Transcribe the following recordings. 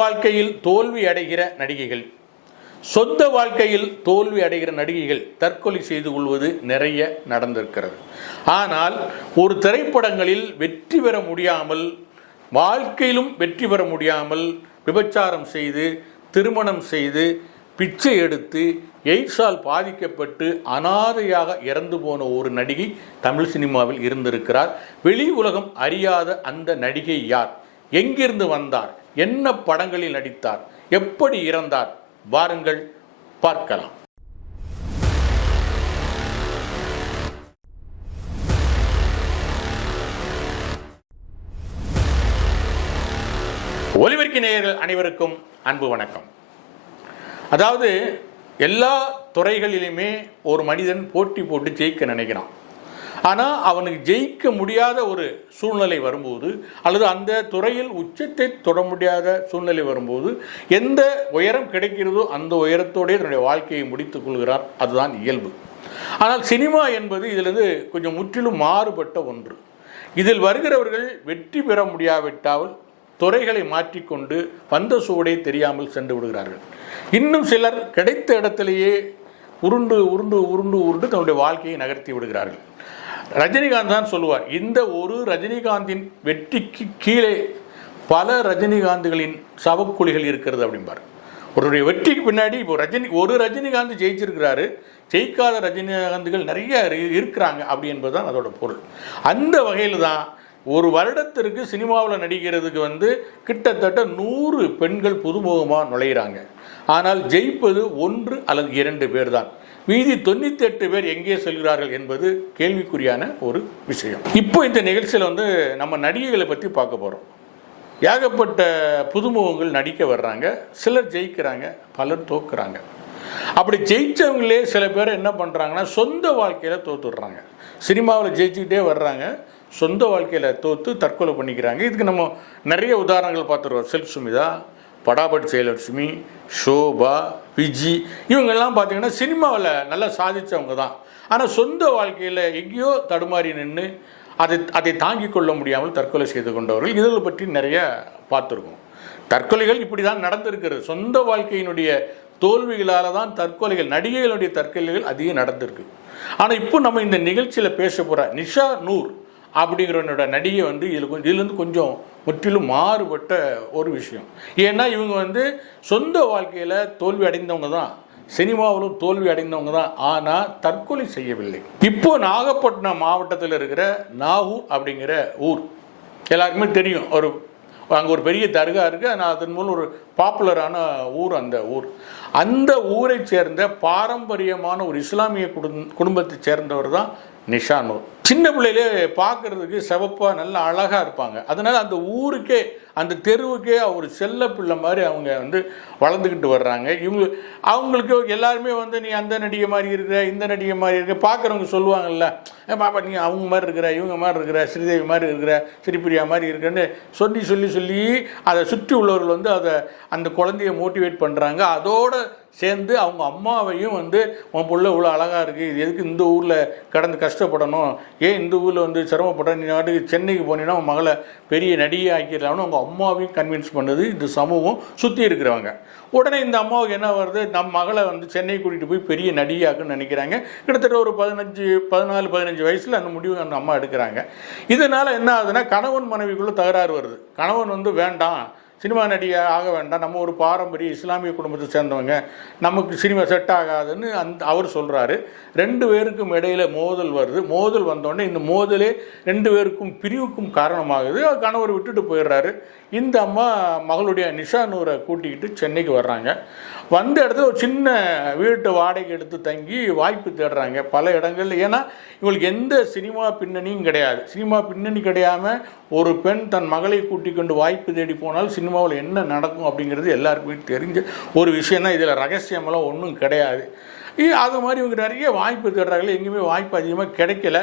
வாழ்க்கையில் தோல்வி அடைகிற நடிகைகள், சொந்த வாழ்க்கையில் தோல்வி அடைகிற நடிகைகள் தற்கொலை செய்து கொள்வது நிறைய நடந்திருக்கிறது. ஆனால் ஒரு திரைப்படங்களில் வெற்றி பெற முடியாமல், வாழ்க்கையிலும் வெற்றி பெற முடியாமல் விபச்சாரம் செய்து, திருமணம் செய்து, பிச்சை எடுத்து, எய்ட்ஸால் பாதிக்கப்பட்டு அனாதையாக இறந்து போன ஒரு நடிகை தமிழ் சினிமாவில் இருந்திருக்கிறார். வெளி உலகம் அறியாத அந்த நடிகை யார்? எங்கிருந்து வந்தார்? என்ன படங்களில் நடித்தார்? எப்படி இறந்தார்? வாருங்கள் பார்க்கலாம். ஒலிபெருக்கி நேயர்கள் அனைவருக்கும் அன்பு வணக்கம். அதாவது எல்லா துறைகளிலுமே ஒரு மனிதன் போட்டி போட்டு ஜெயிக்க நினைக்கிறான். ஆனால் அவனுக்கு ஜெயிக்க முடியாத ஒரு சூழ்நிலை வரும்போது, அல்லது அந்த துறையில் உச்சத்தை தொட முடியாத சூழ்நிலை வரும்போது எந்த உயரம் கிடைக்கிறதோ அந்த உயரத்தோடே தன்னுடைய வாழ்க்கையை முடித்துக் கொள்கிறார். அதுதான் இயல்பு. ஆனால் சினிமா என்பது இதிலிருந்து கொஞ்சம் முற்றிலும் மாறுபட்ட ஒன்று. இதில் வருகிறவர்கள் வெற்றி பெற முடியாவிட்டால் துறைகளை மாற்றிக்கொண்டு வந்த சூடே தெரியாமல் சென்று விடுகிறார்கள். இன்னும் சிலர் கிடைத்த இடத்திலேயே உருண்டு உருண்டு உருண்டு உருண்டு தன்னுடைய வாழ்க்கையை நகர்த்தி விடுகிறார்கள். ரஜினிகாந்த் தான் சொல்லுவார், இந்த ஒரு ரஜினிகாந்தின் வெற்றிக்கு கீழே பல ரஜினிகாந்துகளின் சவக்குழிகள் இருக்கிறது அப்படிம்பார். ஒருடைய வெற்றிக்கு பின்னாடி இப்போ ஒரு ரஜினிகாந்த் ஜெயிச்சிருக்கிறாரு, ஜெயிக்காத ரஜினிகாந்துகள் நிறைய இருக்கிறாங்க அப்படி என்பதுதான் அதோட பொருள். அந்த வகையில் தான் ஒரு வருடத்திற்கு சினிமாவில் நடிக்கிறதுக்கு கிட்டத்தட்ட 100 பெண்கள் புதுமுகமாக நுழையிறாங்க. ஆனால் ஜெயிப்பது 1 அல்லது 2 பேர் தான். மீதி 98 பேர் எங்கே செல்கிறார்கள் என்பது கேள்விக்குறியான ஒரு விஷயம். இப்போ இந்த நிகழ்ச்சியில் நம்ம நடிகைகளை பற்றி பார்க்க போகிறோம். ஏகப்பட்ட புதுமுகங்கள் நடிக்க வர்றாங்க. சிலர் ஜெயிக்கிறாங்க, பலர் தோக்குறாங்க. அப்படி ஜெயித்தவங்களே சில பேர் என்ன பண்ணுறாங்கன்னா சொந்த வாழ்க்கையில் தோத்துடுறாங்க. சினிமாவில் ஜெயிச்சுக்கிட்டே வர்றாங்க, சொந்த வாழ்க்கையில் தோற்று தற்கொலை பண்ணிக்கிறாங்க. இதுக்கு நம்ம நிறைய உதாரணங்கள் பார்த்துருவோம். செல்ஃப் சுமிதா, படாபட் செயலட்சுமி, ஷோபா, விஜி, இவங்கெல்லாம் பார்த்தீங்கன்னா சினிமாவில் நல்லா சாதித்தவங்க தான். ஆனால் சொந்த வாழ்க்கையில் எங்கேயோ தடுமாறி நின்று அதை தாங்கிக் கொள்ள முடியாமல் தற்கொலை செய்து கொண்டவர்கள். இதில் பற்றி நிறைய பார்த்துருக்கோம். தற்கொலைகள் இப்படி தான் நடந்திருக்கிறது. சொந்த வாழ்க்கையினுடைய தோல்விகளால் தான் தற்கொலைகள், நடிகைகளுடைய தற்கொலைகள் அதிகம் நடந்திருக்கு. ஆனால் இப்போ நம்ம இந்த நிகழ்ச்சியில் பேச போகிற நிஷா நூர் அப்படிங்கிறவனோட நடிகை இதுலேருந்து கொஞ்சம் முற்றிலும் மாறுபட்ட ஒரு விஷயம். ஏன்னா இவங்க சொந்த வாழ்க்கையில் தோல்வி அடைந்தவங்க தான், சினிமாவிலும் தோல்வி அடைந்தவங்க தான். ஆனால் தற்கொலை செய்யவில்லை. இப்போ நாகப்பட்டினம் மாவட்டத்தில் இருக்கிற நாகூர் அப்படிங்கிற ஊர் எல்லாருக்குமே தெரியும். அங்கே ஒரு பெரிய தர்கா இருக்குது. ஆனால் அதன் மூலம் ஒரு பாப்புலரான ஊர் அந்த ஊரை சேர்ந்த பாரம்பரியமான ஒரு இஸ்லாமிய குடும்பத்தை சேர்ந்தவர் தான் நிஷா நூர். சின்ன பிள்ளையிலே பார்க்கறதுக்கு சிவப்பாக நல்லா அழகாக இருப்பாங்க. அதனால் அந்த ஊருக்கே, அந்த தெருவுக்கே ஒரு செல்ல பிள்ளை மாதிரி அவங்க வளர்ந்துக்கிட்டு வர்றாங்க. அவங்களுக்கு எல்லாருமே நீ அந்த நடிகை மாதிரி இருக்கிற, இந்த நடிகை மாதிரி இருக்கிற, பார்க்குறவங்க சொல்லுவாங்கல்ல, பாப்பா நீ அவங்க மாதிரி இருக்கிற, இவங்க மாதிரி இருக்கிற, ஸ்ரீதேவி மாதிரி இருக்கிற, ஸ்ரீபிரியா மாதிரி இருக்கிறன்னு சொல்லி அதை சுற்றி உள்ளவர்கள் அதை அந்த குழந்தைய மோட்டிவேட் பண்ணுறாங்க. அதோடு சேர்ந்து அவங்க அம்மாவையும் உன் பிள்ளை இவ்வளோ அழகாக இருக்குது, இது எதுக்கு இந்த ஊரில் கடந்து கஷ்டப்படணும், ஏன் இந்த ஊரில் சிரமப்பட, நீ நாட்டுக்கு சென்னைக்கு போனீங்கன்னா உன் மகளை பெரிய நடிகை ஆக்கிடலாம்னு அவங்க அம்மாவையும் கன்வின்ஸ் பண்ணுது இந்த சமூகம் சுற்றி இருக்கிறவங்க. உடனே இந்த அம்மாவுக்கு என்ன வருது, நம்ம மகளை சென்னை கூட்டிகிட்டு போய் பெரிய நடிகையாக்குன்னு நினைக்கிறாங்க. கிட்டத்தட்ட ஒரு 14-15 வயசில் அந்த முடிவு அந்த அம்மா எடுக்கிறாங்க. இதனால் என்ன ஆகுதுன்னா கணவன் மனைவிக்குள்ளே தகராறு வருது. கணவன் வேண்டாம், சினிமா நடிகை ஆக வேண்டாம், நம்ம ஒரு பாரம்பரிய இஸ்லாமிய குடும்பத்தை சேர்ந்தவங்க, நமக்கு சினிமா செட் ஆகாதுன்னு அவர் சொல்கிறாரு. 2 பேருக்கும் இடையில் மோதல் வருது. மோதல் வந்தோடனே இந்த மோதலே 2 பேருக்கும் பிரிவுக்கும் காரணமாகுது. கணவர் விட்டுட்டு போயிடுறாரு. இந்த அம்மா மகளுடைய நிஷா நூரை கூட்டிக்கிட்டு சென்னைக்கு வர்றாங்க. வந்த இடத்துல ஒரு சின்ன வீட்டை வாடகை எடுத்து தங்கி வாய்ப்பு தேடுறாங்க பல இடங்கள்ல. ஏன்னா இவங்களுக்கு எந்த சினிமா பின்னணியும் கிடையாது. சினிமா பின்னணி கிடையாமல் ஒரு பெண் தன் மகளை கூட்டிக் கொண்டு வாய்ப்பு தேடி போனால் சினிமாவில் என்ன நடக்கும் அப்படிங்கிறது எல்லாருக்குமே தெரிஞ்ச ஒரு விஷயம் தான். இதில் ரகசியமெல்லாம் ஒன்றும் கிடையாது. அது மாதிரி இவங்க நிறைய வாய்ப்பு தேடுறாங்க. எங்கேயுமே வாய்ப்பு அதிகமாக கிடைக்கல.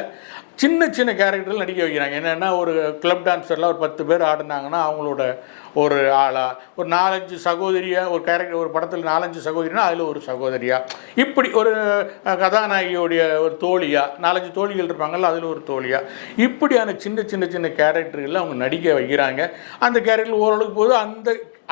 சின்ன சின்ன கேரக்டர்கள் நடிக்க வைக்கிறாங்க. என்னென்னா ஒரு கிளப் டான்ஸர்லாம் ஒரு 10 பேர் ஆடினாங்கன்னா அவங்களோட ஒரு ஆளா, ஒரு 4-5 சகோதரியா ஒரு கேரக்டர், ஒரு படத்தில் 4-5 சகோதரினா அதில் ஒரு சகோதரியா, இப்படி ஒரு கதாநாயகியோடைய ஒரு தோழியா, 4-5 தோழிகள் இருப்பாங்கல்ல அதில் ஒரு தோழியா, இப்படியான சின்ன சின்ன சின்ன கேரக்டர்கள் அவங்க நடிக்க வைக்கிறாங்க. அந்த கேரக்டர் ஓரளவுக்கு போது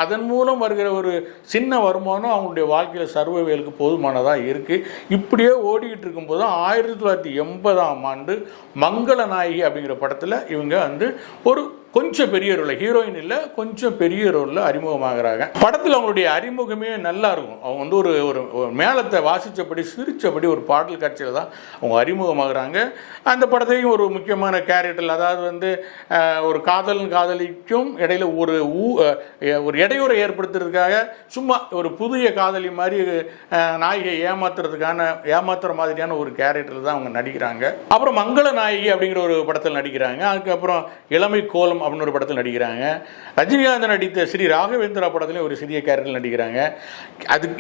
அதன் மூலம் வருகிற ஒரு சின்ன வருமானம் அவங்களுடைய வாழ்க்கையில் சர்வைவலுக்கு போதுமானதாக இருக்குது. இப்படியே ஓடிக்கிட்டு இருக்கும்போது 1980ஆம் ஆண்டு மங்கள நாயகி அப்படிங்கிற படத்தில் இவங்க வந்து ஒரு கொஞ்சம் பெரிய ரோலில், ஹீரோயின் இல்லை, கொஞ்சம் பெரிய ரோலில் அறிமுகமாகறாங்க. படத்தில் அவங்களுடைய அறிமுகமே நல்லா இருக்கும். அவங்க வந்து ஒரு ஒரு மேளத்தை வாசித்தபடி சிரித்தபடி ஒரு பாடல் காட்சியில் தான் அவங்க அறிமுகமாகறாங்க. அந்த படத்தையும் ஒரு முக்கியமான கேரக்டர், அதாவது வந்து ஒரு காதலிக்கும் இடையில ஒரு இடையூறை ஏற்படுத்துறதுக்காக சும்மா ஒரு புதிய காதலி மாதிரி நாயகியை ஏமாத்துற மாதிரியான ஒரு கேரக்டர் தான் அவங்க நடிக்கிறாங்க. அப்புறம் மங்கள நாயகி அப்படிங்கிற ஒரு படத்தில் நடிக்கிறாங்க. அதுக்கப்புறம் இளமை கோலம் அப்படின்னு ஒரு படத்தில் நடிக்கிறாங்க. ரஜினிகாந்த் நடித்த ஸ்ரீ ராகவேந்திரா படத்துலேயும் ஒரு சிறிய கேரக்டர் நடிக்கிறாங்க.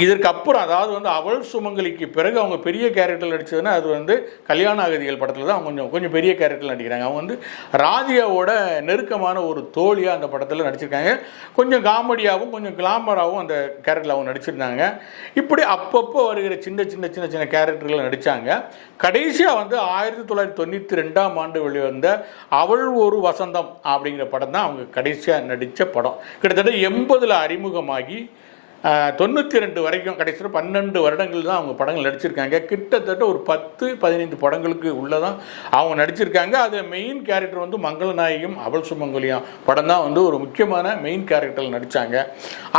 இதற்கு அப்புறம், அதாவது வந்து அவள் சுமங்கலிக்கு பிறகு அவங்க பெரிய கேரக்டர் நடித்ததுன்னா அது வந்து கல்யாண அகதிகள் படத்தில் தான் அவங்க கொஞ்சம் பெரிய கேரக்டர் நடிக்கிறாங்க. அவங்க வந்து ராதிகாவோட நெருக்கமான ஒரு தோழியாக அந்த படத்தில் நடிச்சிருக்காங்க. கொஞ்சம் காமெடியாகவும் கொஞ்சம் கிளாமராகவும் அந்த கேரக்டரில் அவங்க நடிச்சிருந்தாங்க. இப்படி அப்பப்போ வருகிற சின்ன சின்ன சின்ன சின்ன கேரக்டர்கள் நடித்தாங்க. கடைசியாக வந்து 1992ஆம் ஆண்டு வெளிவந்த அவள் ஒரு வசந்தம் அப்படிங்கிற படம் தான் அவங்க கடைசியாக நடித்த படம். கிட்டத்தட்ட 80ல் அறிமுகமாகி 92 வரைக்கும் கடைசியில் 12 வருடங்கள் தான் அவங்க படங்கள் நடிச்சிருக்காங்க. கிட்டத்தட்ட ஒரு 10-15 படங்களுக்கு உள்ளதான் அவங்க நடிச்சிருக்காங்க. அது மெயின் கேரக்டர் வந்து மங்களநாயகியும் அவள் சுமங்கலியும் படம் தான் வந்து ஒரு முக்கியமான மெயின் கேரக்டரில் நடித்தாங்க.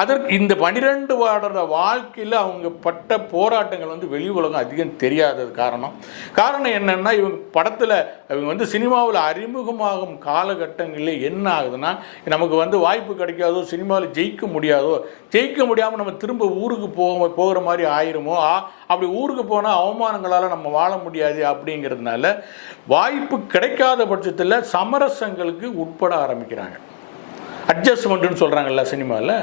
அதற்கு இந்த 12 வருட வாழ்க்கையில் அவங்க பட்ட போராட்டங்கள் வந்து வெளி உலகம் அதிகம் தெரியாதது காரணம் என்னன்னா, இவங்க படத்தில் இவங்க வந்து சினிமாவில் அறிமுகமாகும் காலகட்டங்களில் என்ன ஆகுதுன்னா, நமக்கு வந்து வாய்ப்பு கிடைக்காதோ, சினிமாவில் ஜெயிக்க முடியாமல் நம்ம திரும்ப ஊருக்கு போகிற மாதிரி ஆயிருமோ, அப்படி ஊருக்கு போனால் அவமானங்களால் நம்ம வாழ முடியாது அப்படிங்கிறதுனால வாய்ப்பு கிடைக்காத பட்சத்தில் சமரசங்களுக்கு உட்பட ஆரம்பிக்கிறாங்க. அட்ஜஸ்ட்மெண்ட்டுன்னு சொல்கிறாங்கல்ல சினிமாவில்,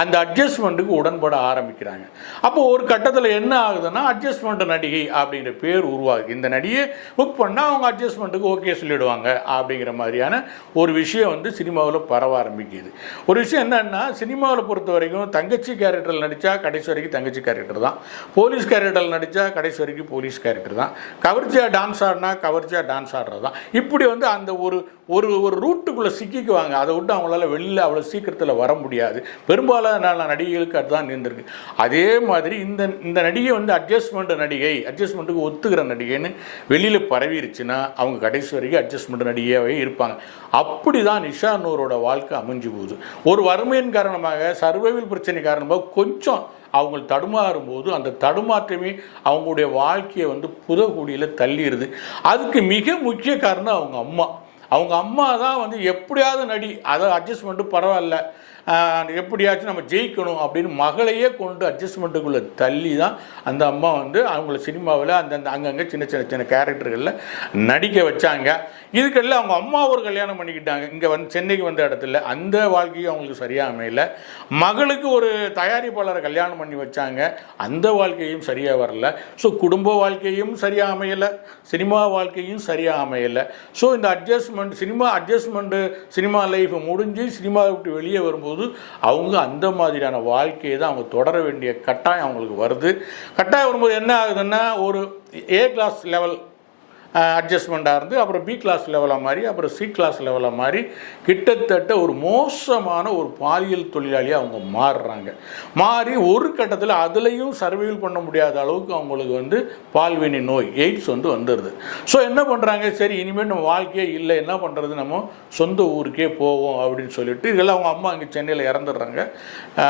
அந்த அட்ஜஸ்ட்மெண்ட்டுக்கு உடன்பட ஆரம்பிக்கிறாங்க. அப்போது ஒரு கட்டத்தில் என்ன ஆகுதுன்னா, அட்ஜஸ்ட்மெண்ட் நடிகை அப்படிங்கிற பேர் உருவாகுது. இந்த நடிகை புக் பண்ணால் அவங்க அட்ஜஸ்ட்மெண்ட்டுக்கு ஓகே சொல்லிவிடுவாங்க அப்படிங்கிற மாதிரியான ஒரு விஷயம் வந்து சினிமாவில் பரவ ஆரம்பிக்குது. ஒரு விஷயம் என்னன்னா, சினிமாவில் பொறுத்த வரைக்கும் தங்கச்சி கேரக்டரில் நடித்தா கடைசி வரைக்கும் தங்கச்சி கேரக்டர் தான், போலீஸ் கேரக்டரில் நடித்தா கடைசி வரைக்கும் போலீஸ் கேரக்டர் தான், கவர்ச்சியாக டான்ஸ் ஆடினா கவர்ச்சியாக டான்ஸ் ஆடுறது தான். இப்படி வந்து அந்த ஒரு ஒரு ரூட்டுக்குள்ளே சிக்கிக்குவாங்க. அதை விட்டு அவங்களால வெளியில் அவ்வளோ சீக்கிரத்தில் வர முடியாது. பெரும்பாலான நடிகைகளுக்கு அதுதான் இருந்திருக்கு. அதே மாதிரி இந்த நடிகை வந்து அட்ஜஸ்ட்மெண்ட்டுக்கு ஒத்துக்கிற நடிகைன்னு வெளியில் பரவிருச்சுன்னா அவங்க கடைசி வரைக்கும் அட்ஜஸ்ட்மெண்ட் நடிகையாகவே இருப்பாங்க. அப்படி தான் நிஷா நூரோட வாழ்க்கை அமைஞ்சு போகுது. ஒரு வறுமையின் காரணமாக, சர்வைவல் பிரச்சனை காரணமாக கொஞ்சம் அவங்க தடுமாறும் போது அந்த தடுமாற்றமே அவங்களுடைய வாழ்க்கையை வந்து புதகுடியில் தள்ளிடுது. அதுக்கு மிக முக்கிய காரணம் அவங்க அம்மா தான் வந்து எப்படியாவது அதை அட்ஜஸ்ட்மெண்ட்டு பரவாயில்ல, எப்படியாச்சும் நம்ம ஜெயிக்கணும் அப்படின்னு மகளையே கொண்டு அட்ஜஸ்ட்மெண்ட்டுக்குள்ளே தள்ளி தான் அந்த அம்மா வந்து அவங்கள சினிமாவில் அங்கங்கே சின்ன சின்ன சின்ன கேரக்டர்களில் நடிக்க வச்சாங்க. இதுக்கெல்லாம் அவங்க அம்மா ஒரு கல்யாணம் பண்ணிக்கிட்டாங்க. இங்கே வந்து சென்னைக்கு வந்த இடத்துல அந்த வாழ்க்கையும் அவங்களுக்கு சரியாக அமையல. மகளுக்கு ஒரு தயாரிப்பாளரை கல்யாணம் பண்ணி வச்சாங்க, அந்த வாழ்க்கையும் சரியாக வரல. ஸோ குடும்ப வாழ்க்கையும் சரியாக அமையலை, சினிமா வாழ்க்கையும் சரியாக அமையலை. ஸோ இந்த சினிமா லைஃப் முடிஞ்சு சினிமாவை விட்டு வெளியே வரும்போது அவங்க அந்த மாதிரியான வாழ்க்கையை தான் அவங்க தொடர வேண்டிய கட்டாயம் அவங்களுக்கு வருது. கட்டாயம் வரும்போது என்ன ஆகுதுன்னா, ஒரு ஏ கிளாஸ் லெவல் அட்ஜஸ்ட்மெண்ட்டாக இருந்து அப்புறம் பி கிளாஸ் லெவலாக மாறி அப்புறம் சி கிளாஸ் லெவலாக மாறி கிட்டத்தட்ட ஒரு மோசமான ஒரு பாலியல் தொழிலாளியாக அவங்க மாறி ஒரு கட்டத்தில் அதுலேயும் சர்வைவல் பண்ண முடியாத அளவுக்கு அவங்களுக்கு வந்து பால்வினை நோய், எய்ட்ஸ் வந்துடுது. ஸோ என்ன பண்ணுறாங்க, சரி இனிமேல் நம்ம வாழ்க்கையே இல்லை, என்ன பண்ணுறது, நம்ம சொந்த ஊருக்கே போவோம் அப்படின்னு சொல்லிட்டு இதெல்லாம் அவங்க அம்மா இங்கே சென்னையில் இறந்துடுறாங்க.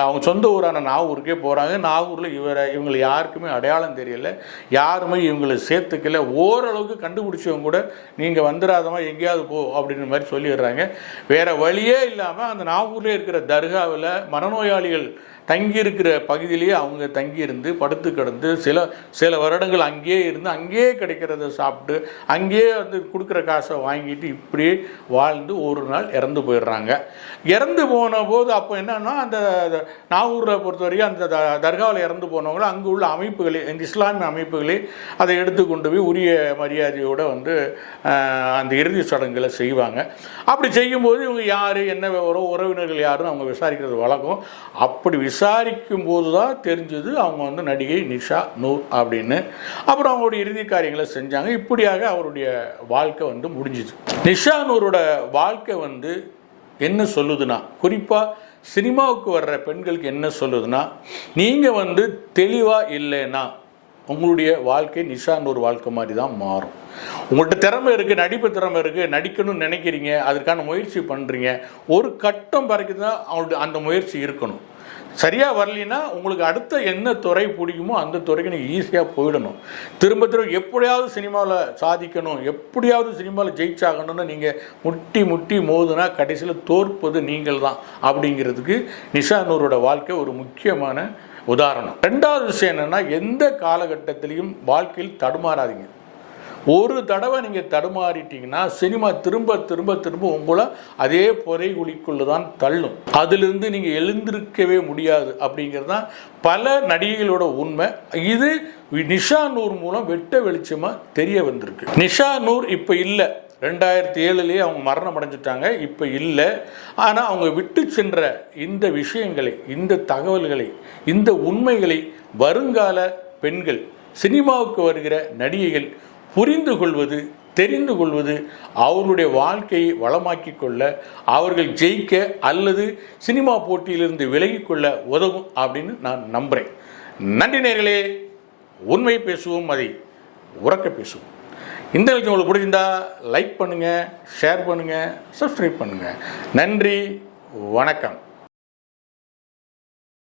அவங்க சொந்த ஊரான நாகூருக்கே போகிறாங்க. நாகூரில் இவங்களை யாருக்குமே அடையாளம் தெரியல, யாருமே இவங்களை சேர்த்துக்கல. ஓரளவுக்கு கண்டுபிடிச்சவங்க கூட நீங்கள் வந்துடாதமா எங்கேயாவது போ அப்படின்ற மாதிரி சொல்லிடுறாங்க. வேறு வழியே இல்லாமல் அந்த நாகூரில் இருக்கிற தர்காவில் மனநோயாளிகள் தங்கியிருக்கிற பகுதியிலேயே அவங்க தங்கியிருந்து படுத்து கிடந்து சில வருடங்கள் அங்கேயே இருந்து அங்கேயே கிடைக்கிறத சாப்பிட்டு அங்கேயே வந்து கொடுக்குற காசை வாங்கிட்டு இப்படியே வாழ்ந்து ஒரு நாள் இறந்து போயிடுறாங்க. இறந்து போன போது அப்போ என்னன்னா, அந்த நாகூரில் பொறுத்த வரைக்கும் அந்த தர்காவில் இறந்து போனவங்களும் அங்கே உள்ள அமைப்புகளே, இந்த இஸ்லாமிய அமைப்புகளே அதை எடுத்து கொண்டு போய் உரிய மரியாதையோடு வந்து அந்த இறுதி சடங்குகளை செய்வாங்க. அப்படி செய்யும்போது இவங்க யார், என்ன உறவினர்கள் யாருன்னு அவங்க விசாரிக்கிறது வழக்கம். அப்படி விசாரிக்கும் போது தான் தெரிஞ்சது அவங்க வந்து நடிகை நிஷா நூர் அப்படின்னு. அப்புறம் அவங்களுடைய இறுதி காரியங்களை செஞ்சாங்க. இப்படியாக அவருடைய வாழ்க்கை வந்து முடிஞ்சிச்சு. நிஷா நூரோட வாழ்க்கை வந்து என்ன சொல்லுதுன்னா, குறிப்பாக சினிமாவுக்கு வர்ற பெண்களுக்கு என்ன சொல்லுதுன்னா, நீங்கள் தெளிவாக இல்லைன்னா உங்களுடைய வாழ்க்கை நிஷான்னு ஒரு வாழ்க்கை மாதிரி தான் மாறும். உங்கள்கிட்ட திறமை இருக்குது, நடிப்பு திறமை இருக்குது, நடிக்கணும்னு நினைக்கிறீங்க, அதற்கான முயற்சி பண்ணுறீங்க, ஒரு கட்டம் வரைக்கும் தான் அவங்களுக்கு அந்த முயற்சி இருக்கணும். சரியாக வரலின்னா உங்களுக்கு அடுத்த என்ன துறை பிடிக்குமோ அந்த துறைக்கு நீங்கள் ஈஸியாக போயிடணும். திரும்ப திரும்ப எப்படியாவது சினிமாவில் சாதிக்கணும், எப்படியாவது சினிமாவில் ஜெயிச்சாகணும்னு நீங்கள் முட்டி முட்டி மோதுனா கடைசியில் தோற்பது நீங்கள் தான் அப்படிங்கிறதுக்கு நிஷா நூரோட வாழ்க்கை ஒரு முக்கியமான உதாரணம். ரெண்டாவது விஷயம் என்னென்னா, எந்த காலகட்டத்திலையும் வாழ்க்கையில் தடுமாறாதீங்க. ஒரு தடவை நீங்கள் தடுமாறிட்டீங்கன்னா சினிமா திரும்ப திரும்ப திரும்ப உங்களை அதே பொறைகுழிக்குள்ள தான் தள்ளும். அதிலிருந்து நீங்கள் எழுந்திருக்கவே முடியாது அப்படிங்கிறது தான் பல நடிகைகளோட உண்மை. இது நிஷா நூர் மூலம் வெட்ட வெளிச்சமாக தெரிய வந்திருக்கு. நிஷா நூர் இப்போ இல்லை, 2007 அவங்க மரணம் அடைஞ்சிட்டாங்க, இப்போ இல்லை. ஆனால் அவங்க விட்டு சென்ற இந்த விஷயங்களை, இந்த தகவல்களை, இந்த உண்மைகளை வருங்கால பெண்கள், சினிமாவுக்கு வருகிற நடிகைகள் புரிந்து கொள்வது, தெரிந்து கொள்வது, அவர்களுடைய வாழ்க்கையை வளமாக்கி கொள்ள, அவர்கள் ஜெயிக்க அல்லது சினிமா போட்டியிலிருந்து விலகிக்கொள்ள உதவும் அப்படின்னு நான் நம்புகிறேன். நன்றி நேயர்களே, உண்மை பேசுவோம், அதை உறக்க பேசுவோம். இந்த நிகழ்ச்சி உங்களுக்கு பிடிச்சிருந்தா லைக் பண்ணுங்கள், ஷேர் பண்ணுங்கள், சப்ஸ்கிரைப் பண்ணுங்கள். நன்றி, வணக்கம்.